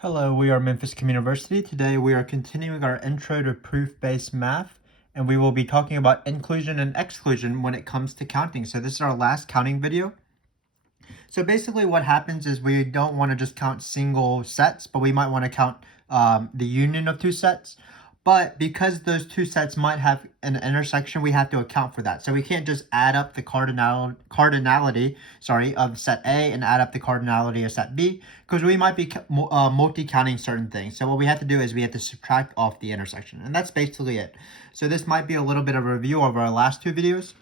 Hello, we are Memphis Communiversity. Today we are continuing our intro to proof-based math, and we will be talking about inclusion and exclusion when it comes to counting. So this is our last counting video. So basically what happens is we don't want to just count single sets, but we might want to count the union of two sets. But because those two sets might have an intersection, we have to account for that. So we can't just add up the cardinality of set A and add up the cardinality of set B, because we might be multi-counting certain things. So what we have to do is we have to subtract off the intersection, and that's basically it. So this might be a little bit of a review of our last two videos,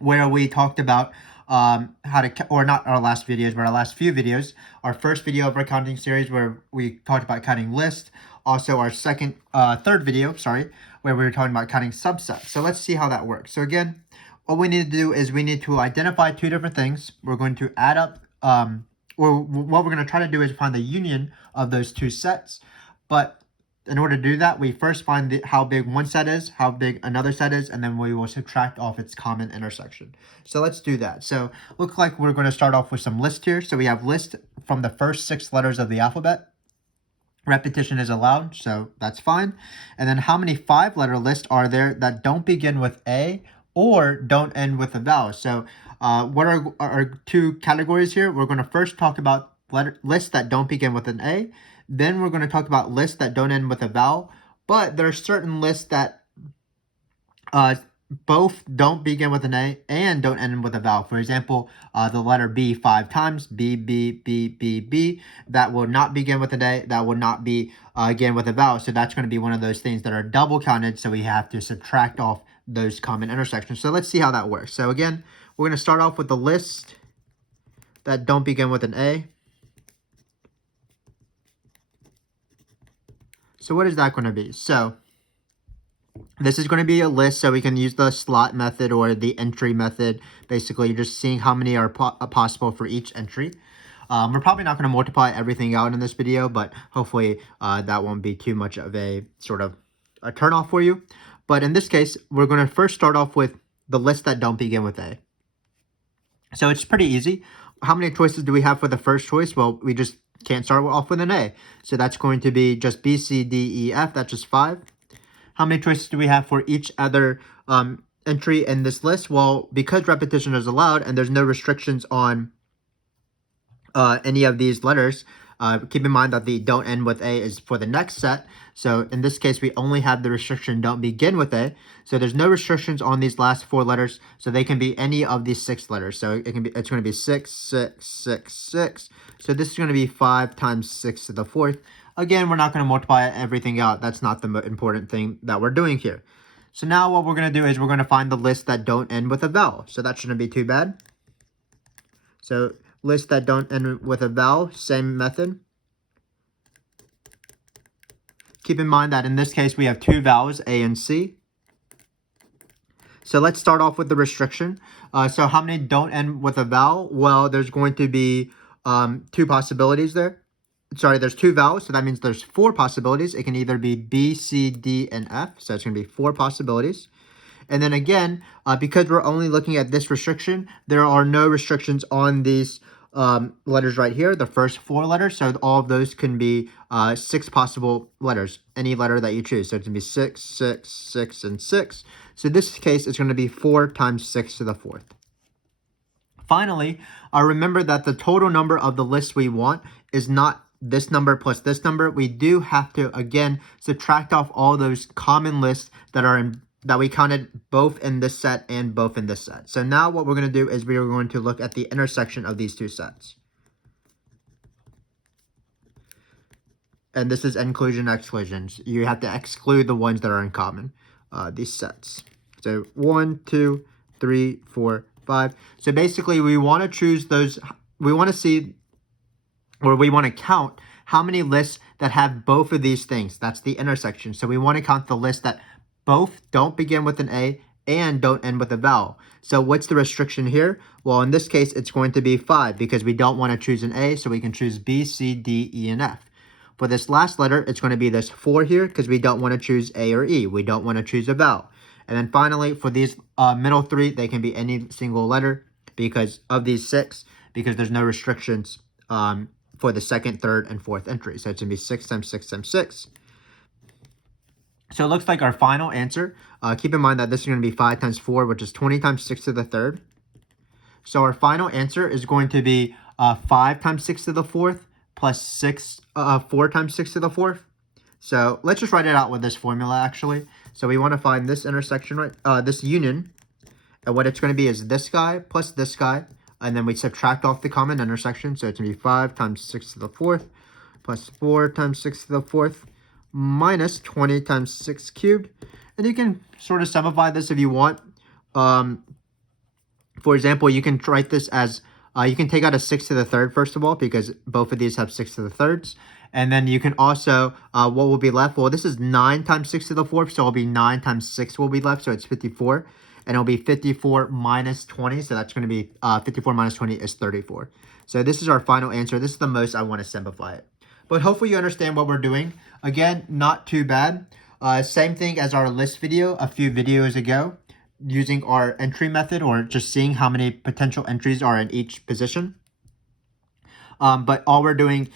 where we talked about how to, or not our last videos, but our last few videos. Our first video of our counting series where we talked about counting lists. Also our third video, where we were talking about counting subsets. So let's see how that works. So again, what we need to do is we need to identify two different things. We're going to add up, or what we're going to try to do is find the union of those two sets. But in order to do that, we first find how big one set is, how big another set is, and then we will subtract off its common intersection. So let's do that. So looks like we're going to start off with some list here. So we have list from the first 6 letters of the alphabet. Repetition is allowed, so that's fine. And then how many 5-letter lists are there that don't begin with A or don't end with a vowel? So what are our two categories here? We're going to first talk about lists that don't begin with an A. Then we're going to talk about lists that don't end with a vowel. But there are certain lists that both don't begin with an A and don't end with a vowel. For example, the letter B 5 times, B, B, B, B, B. That will not begin with an A. That will not be, again, with a vowel. So that's going to be one of those things that are double counted. So we have to subtract off those common intersections. So let's see how that works. So again, we're going to start off with the list that don't begin with an A. So what is that going to be? So this is going to be a list, so we can use the slot method or the entry method. Basically, you're just seeing how many are possible for each entry. We're probably not going to multiply everything out in this video, but hopefully that won't be too much of a sort of a turnoff for you. But in this case, we're going to first start off with the list that don't begin with A. So it's pretty easy. How many choices do we have for the first choice? Well, we just can't start off with an A. So that's going to be just B, C, D, E, F. That's just 5. How many choices do we have for each other entry in this list? Well, because repetition is allowed and there's no restrictions on any of these letters, keep in mind that the don't end with A is for the next set. So in this case, we only have the restriction don't begin with A. So there's no restrictions on these last 4 letters. So they can be any of these 6 letters. So it's going to be 6, 6, 6, 6. So this is going to be 5 times 6 to the 4th. Again, we're not going to multiply everything out. That's not the important thing that we're doing here. So now what we're going to do is we're going to find the lists that don't end with a vowel. So that shouldn't be too bad. So lists that don't end with a vowel, same method. Keep in mind that in this case, we have 2 vowels, A and C. So let's start off with the restriction. So how many don't end with a vowel? Well, there's going to be 2 possibilities there. Sorry, there's 2 vowels, so that means there's 4 possibilities. It can either be B, C, D, and F. So it's going to be 4 possibilities. And then again, because we're only looking at this restriction, there are no restrictions on these letters right here, the first 4 letters. So all of those can be 6 possible letters, any letter that you choose. So it's going to be 6, 6, 6, and 6. So in this case, it's going to be 4 times 6 to the 4th. Finally, remember that the total number of the list we want is not this number plus this number. We do have to, again, subtract off all those common lists that we counted both in this set and both in this set. So now what we're going to do is we are going to look at the intersection of these 2 sets. And this is inclusion, exclusion. You have to exclude the ones that are in common, these sets. So 1, 2, 3, 4, 5. So basically we want to choose those, we want to see, or we want to count how many lists that have both of these things. That's the intersection. So we want to count the lists that both don't begin with an A and don't end with a vowel. So what's the restriction here? Well, in this case, it's going to be 5 because we don't want to choose an A, so we can choose B, C, D, E, and F. For this last letter, it's going to be this 4 here because we don't want to choose A or E. We don't want to choose a vowel. And then finally, for these middle 3, they can be any single letter because of these 6, because there's no restrictions for the second, third, and fourth entry. So it's going to be 6 times 6 times 6. So it looks like our final answer, keep in mind that this is going to be 5 times 4, which is 20 times 6 to the third. So our final answer is going to be 5 times 6 to the fourth plus 4 times 6 to the fourth. So let's just write it out with this formula, actually. So we want to find this intersection, right? This union. And what it's going to be is this guy plus this guy. And then we subtract off the common intersection. So it's going to be 5 times 6 to the fourth plus 4 times 6 to the fourth minus 20 times 6 cubed. And you can sort of simplify this if you want. For example, you can write this as, you can take out a 6 to the third, first of all, because both of these have 6 to the thirds. And then you can also, what will be left? Well, this is 9 times 6 to the fourth, so it'll be 9 times 6 will be left, so it's 54. And it'll be 54 minus 20, so that's going to be 54 minus 20 is 34. So this is our final answer. This is the most I want to simplify it. But hopefully you understand what we're doing. Again, not too bad. Same thing as our list video a few videos ago, using our entry method, or just seeing how many potential entries are in each position. But all we're doing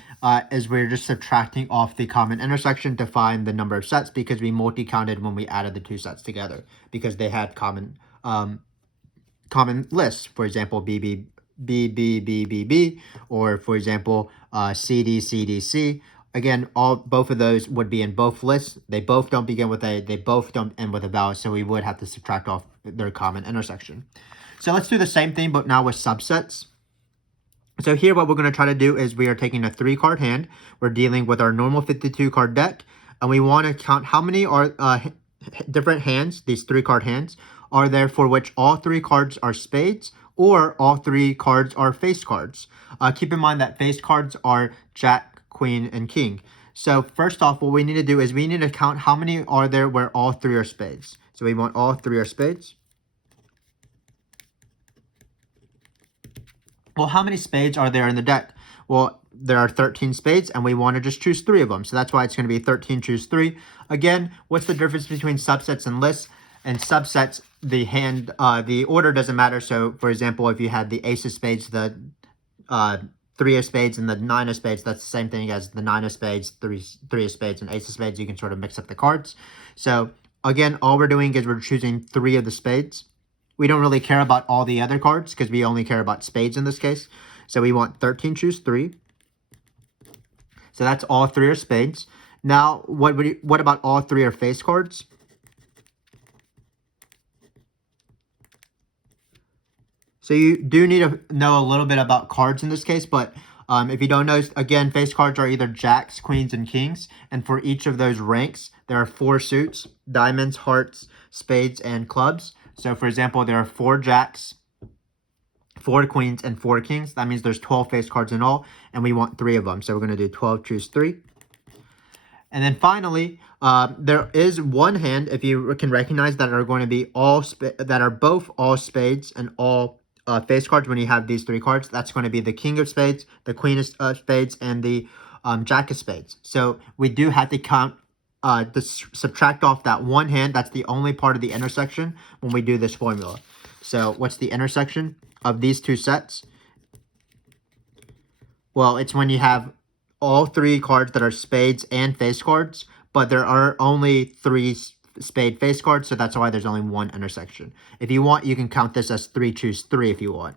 is we're just subtracting off the common intersection to find the number of sets, because we multi-counted when we added the two sets together, because they had common lists. For example, B, B, B, B, B, B, B, or for example, C, D, C, D, C. Again, both of those would be in both lists. They both don't begin with a, they both don't end with a vowel, so we would have to subtract off their common intersection. So let's do the same thing, but now with subsets. So here what we're going to try to do is we are taking a 3-card hand. We're dealing with our normal 52-card deck, and we want to count how many are different hands, these 3-card hands, are there for which all 3 cards are spades, or all 3 cards are face cards. Keep in mind that face cards are Jack, Queen, and King. So first off, what we need to do is we need to count how many are there where all 3 are spades. So we want all 3 are spades. Well, how many spades are there in the deck? Well, there are 13 spades, and we want to just choose 3 of them. So that's why it's going to be 13 choose 3. Again, what's the difference between subsets and lists? And subsets, the order doesn't matter. So, for example, if you had the ace of spades, the 3 of spades, and the 9 of spades, that's the same thing as the 9 of spades, 3 of spades, and ace of spades. You can sort of mix up the cards. So, again, all we're doing is we're choosing 3 of the spades. We don't really care about all the other cards because we only care about spades in this case. So we want 13 choose 3. So that's all 3 are spades. Now, what about all 3 are face cards? So you do need to know a little bit about cards in this case, but if you don't know, again, face cards are either jacks, queens, and kings. And for each of those ranks, there are 4 suits: diamonds, hearts, spades, and clubs. So, for example, there are 4 jacks, 4 queens, and 4 kings. That means there's 12 face cards in all, and we want 3 of them. So we're going to do 12 choose 3. And then finally, there is one hand, if you can recognize, that are going to be that are both all spades and all face cards. When you have these 3 cards, that's going to be the king of spades, the queen of spades, and the jack of spades. So we do have to count. Subtract off that one hand. That's the only part of the intersection when we do this formula. So what's the intersection of these 2 sets? Well, it's when you have all 3 cards that are spades and face cards, but there are only 3 spade face cards, so that's why there's only one intersection. If you want, you can count this as 3 choose 3 if you want.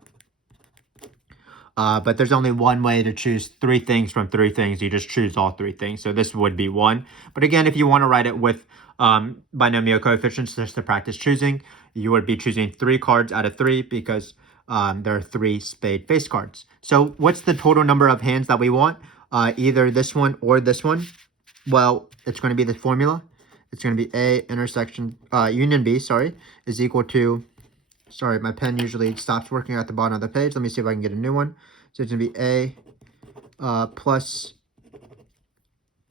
But there's only one way to choose 3 things from 3 things. You just choose all 3 things. So this would be 1. But again, if you want to write it with binomial coefficients just to practice choosing, you would be choosing 3 cards out of 3 because there are 3 spade face cards. So what's the total number of hands that we want? Either this one or this one. Well, it's going to be the formula. It's going to be A intersection, union B, is equal to... Sorry, my pen usually stops working at the bottom of the page. Let me see if I can get a new one. So it's going to be A plus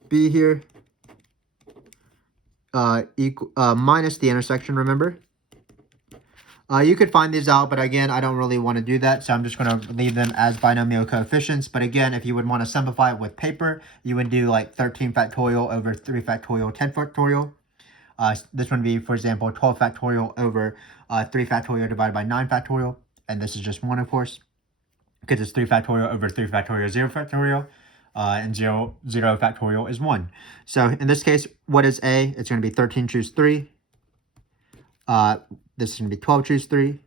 B here minus the intersection, remember? You could find these out, but again, I don't really want to do that. So I'm just going to leave them as binomial coefficients. But again, if you would want to simplify it with paper, you would do like 13 factorial over 3 factorial, 10 factorial. This one would be, for example, 12 factorial over 3 factorial divided by 9 factorial. And this is just 1, of course, because it's 3 factorial over 3 factorial, 0 factorial. and 0 factorial is 1. So in this case, what is A? It's going to be 13 choose 3. This is going to be 12 choose 3.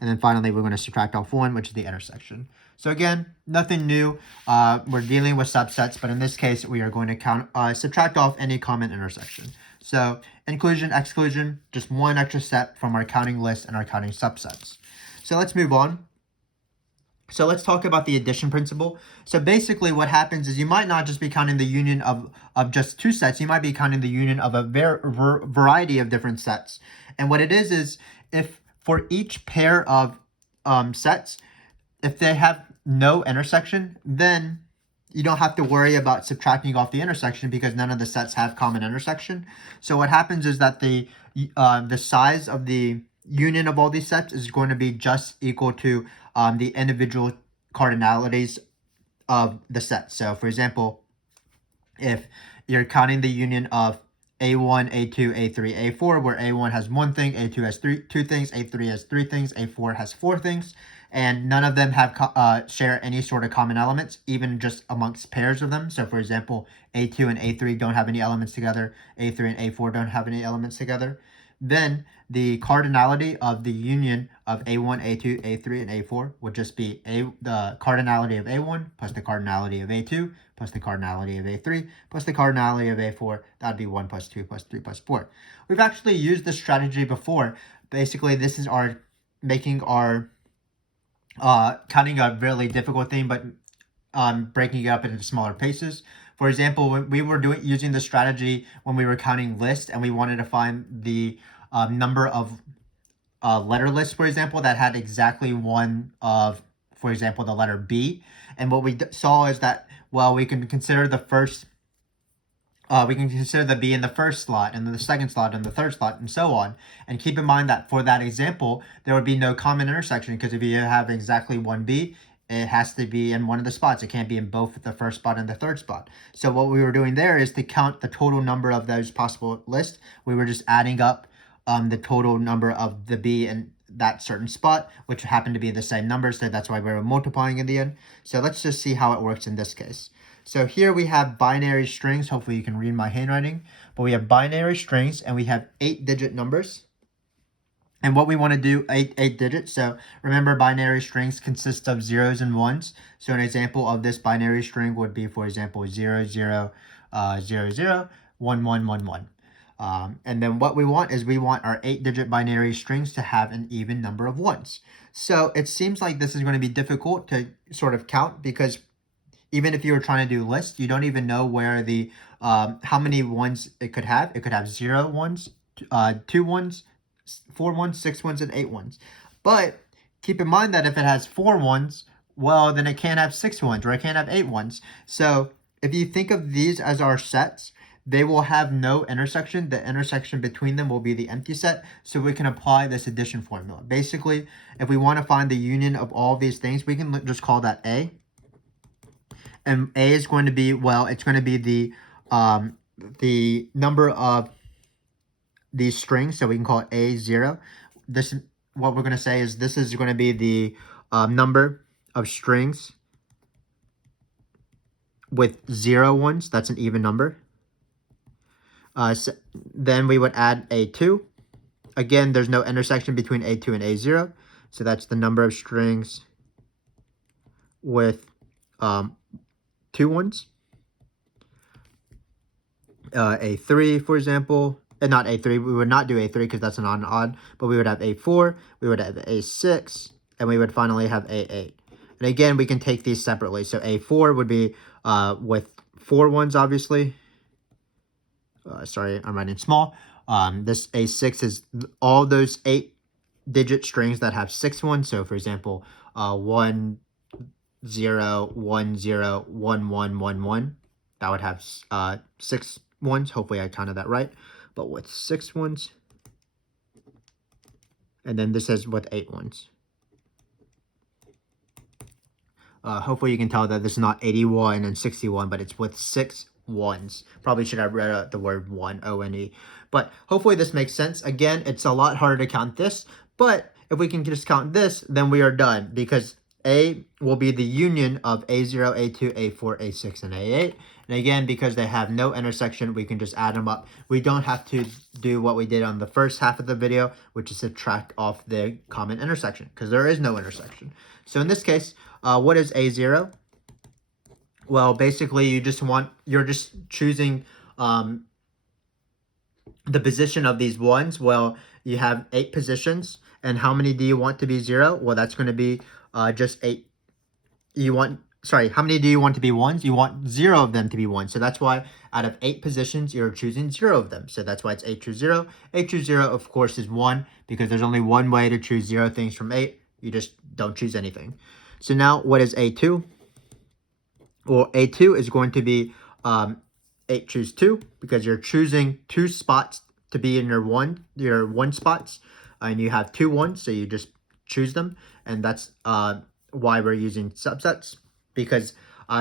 And then finally, we're going to subtract off 1, which is the intersection. So again, nothing new. We're dealing with subsets, but in this case, we are going to subtract off any common intersection. So inclusion, exclusion, just one extra step from our counting list and our counting subsets. So let's move on. So let's talk about the addition principle. So basically what happens is you might not just be counting the union of just two sets. You might be counting the union of a variety of different sets. And what it is if for each pair of sets, if they have no intersection, then you don't have to worry about subtracting off the intersection because none of the sets have common intersection. So what happens is that the size of the union of all these sets is going to be just equal to the individual cardinalities of the set. So for example, if you're counting the union of A1, A2, A3, A4, where A1 has one thing, A2 has two things, A3 has three things, A4 has four things, and none of them have share any sort of common elements, even just amongst pairs of them. So for example, A2 and A3 don't have any elements together, A3 and A4 don't have any elements together. Then the cardinality of the union of A1, A2, A3, and A4 would just be the cardinality of A1 plus the cardinality of A2 plus the cardinality of A3 plus the cardinality of A4. That would be 1 plus 2 plus 3 plus 4. We've actually used this strategy before. Basically, this is making our counting a really difficult thing, but breaking it up into smaller pieces. For example, when we were using the strategy when we were counting lists and we wanted to find the number of letter lists, for example, that had exactly one of, for example, the letter B. And what we saw is that, well, we can consider the first, we can consider the B in the first slot, and then the second slot, and the third slot, and so on. And keep in mind that for that example, there would be no common intersection, because if you have exactly one B, it has to be in one of the spots. It can't be in both the first spot and the third spot. So what we were doing there is to count the total number of those possible lists. We were just adding up the total number of the B in that certain spot, which happened to be the same number. So that's why we were multiplying in the end. So let's just see how it works in this case. So here we have binary strings. Hopefully you can read my handwriting. But we have binary strings and we have 8-digit numbers. And what we want to do, eight digits. So remember, binary strings consist of zeros and ones. So an example of this binary string would be, for example, 0, 0, 0, 0, 1, 1, 1, 1. And then what we want is we want our 8-digit binary strings to have an even number of ones. So it seems like this is going to be difficult to sort of count, because even if you were trying to do lists, you don't even know where the how many ones it could have. It could have 0 ones, 2 ones, 4 ones, 6 ones, and 8 ones. But keep in mind that if it has 4 ones, well, then it can't have 6 ones, or it can't have 8 ones. So if you think of these as our sets, they will have no intersection. The intersection between them will be the empty set. So we can apply this addition formula. Basically, if we want to find the union of all these things, we can just call that A. And A is going to be, well, it's going to be the number of these strings, so we can call it A0. This, what we're going to say is this is going to be the number of strings with 0 ones. That's an even number. So then we would add A2. Again, there's no intersection between A2 and A0, so that's the number of strings with 2 ones. A3, for example. Not A3, we would not do A3 because that's an odd and odd, but we would have A4, we would have A6, and we would finally have A8. And again, we can take these separately. So A4 would be with 4 ones, obviously. Sorry, I'm writing small. This A6 is all those 8-digit strings that have 6 ones. So for example, 1, 0, 1, 0, 1, 1, 1, 1. That would have 6 ones. Hopefully I counted that right. But with 6 ones. And then this is with 8 ones. Hopefully you can tell that this is not 81 and 61, but it's with 6 ones. Probably should have read out the word one, O-N-E. But hopefully this makes sense. Again, it's a lot harder to count this, but if we can just count this, then we are done, because A will be the union of A0, A2, A4, A6, and A8. And again, because they have no intersection, we can just add them up. We don't have to do what we did on the first half of the video, which is subtract off the common intersection, because there is no intersection. So in this case, what is A0? Well, basically, you're just choosing the position of these ones. Well, you have 8 positions, and how many do you want to be 0? Well, that's going to be just 8. How many do you want to be 1s? You want 0 of them to be 1. So that's why out of 8 positions, you're choosing 0 of them. So that's why it's 8 choose 0. 8 choose 0, of course, is 1, because there's only one way to choose 0 things from 8. You just don't choose anything. So now, what is A2? Well, A2 is going to be 8 choose 2, because you're choosing 2 spots to be in your 1 spots, and you have 2 1s, so you just choose them, and that's why we're using subsets, because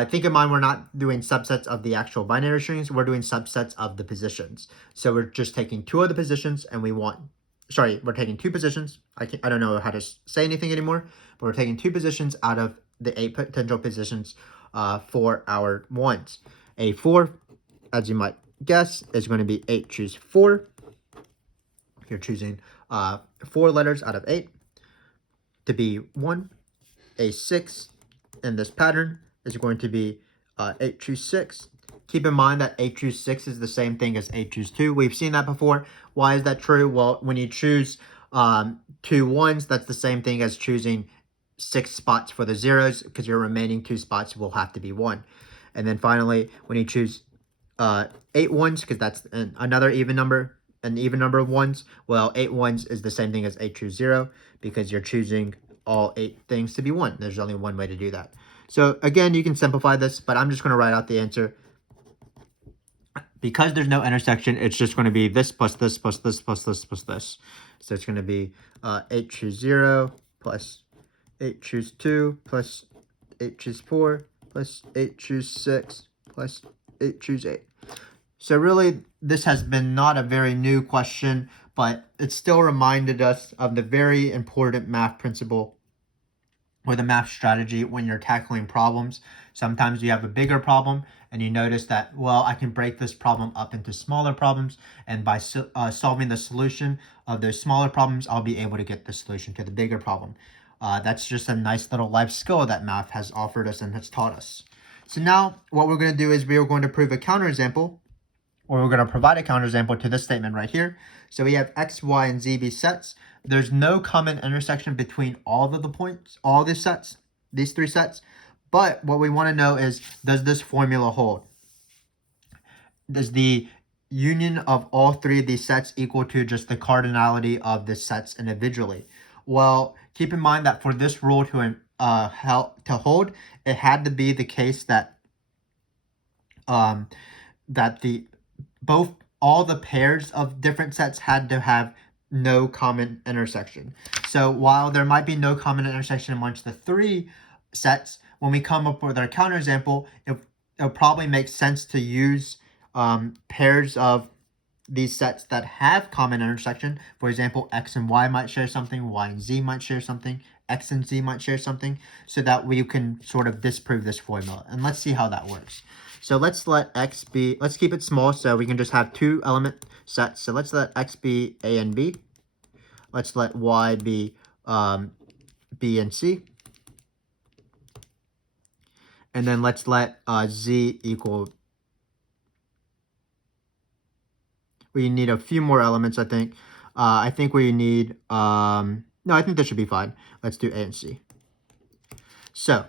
think in mind, we're not doing subsets of the actual binary strings, we're doing subsets of the positions. So we're just taking 2 of the positions, and we're taking 2 positions. I don't know how to say anything anymore, but we're taking 2 positions out of the 8 potential positions for our 1s. A4, as you might guess, is going to be 8 choose 4. You're choosing 4 letters out of 8 to be 1. A6 in this pattern is going to be 8 choose 6. Keep in mind that 8 choose 6 is the same thing as 8 choose 2. We've seen that before. Why is that true? Well, when you choose 2 1s, that's the same thing as choosing 6 spots for the zeros, because your remaining 2 spots will have to be 1. And then finally, when you choose 8 1s, because that's another even number, an even number of 1s, well, 8 1s is the same thing as 8 choose 0, because you're choosing all 8 things to be 1. There's only one way to do that. So again, you can simplify this, but I'm just going to write out the answer. Because there's no intersection, it's just going to be this plus this plus this plus this plus this. So it's going to be 8 choose 0 plus 8 choose 2 plus 8 choose 4 plus 8 choose 6 plus 8 choose 8. So really, this has been not a very new question, but it still reminded us of the very important math principle or the math strategy when you're tackling problems. Sometimes you have a bigger problem and you notice that, well, I can break this problem up into smaller problems, and by solving the solution of those smaller problems, I'll be able to get the solution to the bigger problem. That's just a nice little life skill that math has offered us and has taught us. So now what we're going to do is we are going to prove a counterexample, or we're going to provide a counterexample to this statement right here. So we have x, y, and z be sets. There's no common intersection between all of the points, all these sets, these 3 sets. But what we want to know is, does this formula hold? Does the union of all 3 of these sets equal to just the cardinality of the sets individually? Well, keep in mind that for this rule to hold, it had to be the case that all the pairs of different sets had to have no common intersection. So while there might be no common intersection amongst the 3 sets, when we come up with our counterexample, it'll probably make sense to use pairs of these sets that have common intersection. For example, x and y might share something, y and z might share something, x and z might share something, so that we can sort of disprove this formula. And let's see how that works. So let's let x be, let's keep it small so we can just have 2 element sets. So let's let x be a and b. Let's let y be b and c. And then let's let z equal, we need a few more elements, I think. I think we need, no, I think this should be fine. Let's do a and c. So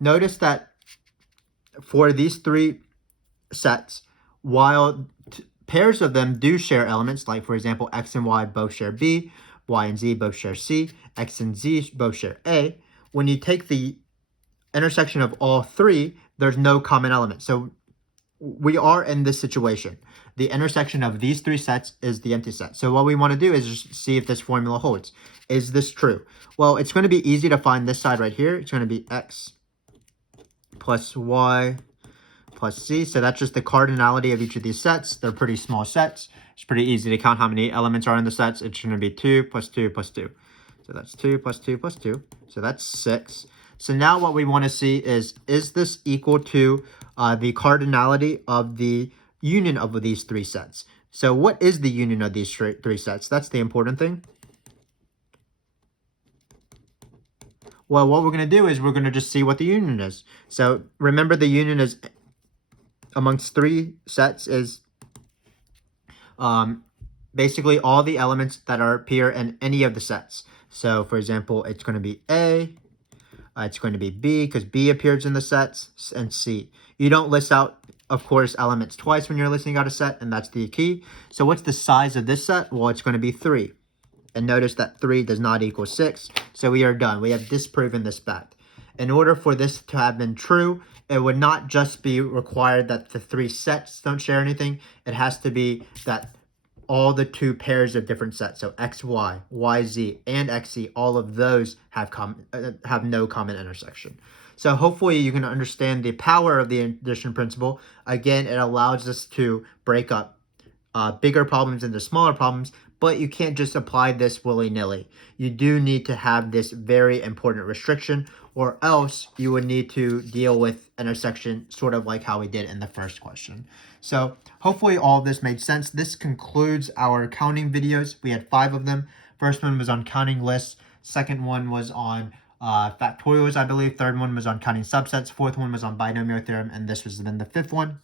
notice that for these 3 sets, while pairs of them do share elements, like for example, x and y both share b, y and z both share c, x and z both share a, when you take the intersection of all 3, there's no common element. So we are in this situation. The intersection of these 3 sets is the empty set. So what we want to do is just see if this formula holds. Is this true? Well, it's going to be easy to find this side right here. It's going to be x plus y plus c. So that's just the cardinality of each of these sets. They're pretty small sets. It's pretty easy to count how many elements are in the sets. It's going to be 2 plus 2 plus 2. So that's 2 plus 2 plus 2. So that's 6. So now what we want to see is this equal to the cardinality of the union of these three sets? So what is the union of these three sets? That's the important thing. Well, what we're going to do is we're going to just see what the union is. So remember, the union is amongst three sets is basically all the elements that appear in any of the sets. So for example, it's going to be A, it's going to be B because B appears in the sets, and C. You don't list out, of course, elements twice when you're listing out a set, and that's the key. So what's the size of this set? Well, it's going to be 3. And notice that 3 does not equal 6. So we are done. We have disproven this fact. In order for this to have been true, it would not just be required that the 3 sets don't share anything. It has to be that all the 2 pairs of different sets, so XY, YZ, and XZ, all of those have no common intersection. So hopefully you can understand the power of the addition principle. Again, it allows us to break up bigger problems into smaller problems, but you can't just apply this willy-nilly. You do need to have this very important restriction, or else you would need to deal with intersection sort of like how we did in the first question. So hopefully all of this made sense. This concludes our counting videos. We had 5 of them. First one was on counting lists. Second one was on factorials, I believe. Third one was on counting subsets. Fourth one was on binomial theorem, and this was then the 5th one.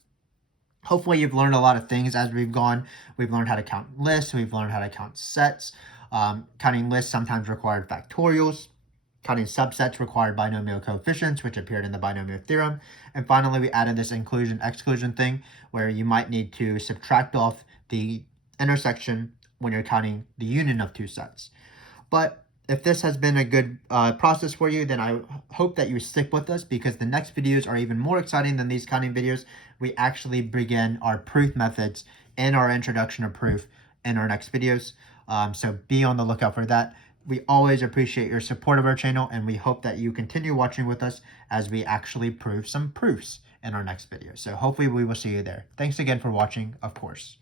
Hopefully you've learned a lot of things as we've gone. We've learned how to count lists. We've learned how to count sets. Counting lists sometimes required factorials. Counting subsets required binomial coefficients, which appeared in the binomial theorem. And finally, we added this inclusion-exclusion thing, where you might need to subtract off the intersection when you're counting the union of 2 sets. But if this has been a good process for you, then I hope that you stick with us, because the next videos are even more exciting than these counting videos. We actually begin our proof methods and our introduction of proof in our next videos. So be on the lookout for that. We always appreciate your support of our channel, and we hope that you continue watching with us as we actually prove some proofs in our next video. So hopefully we will see you there. Thanks again for watching, of course.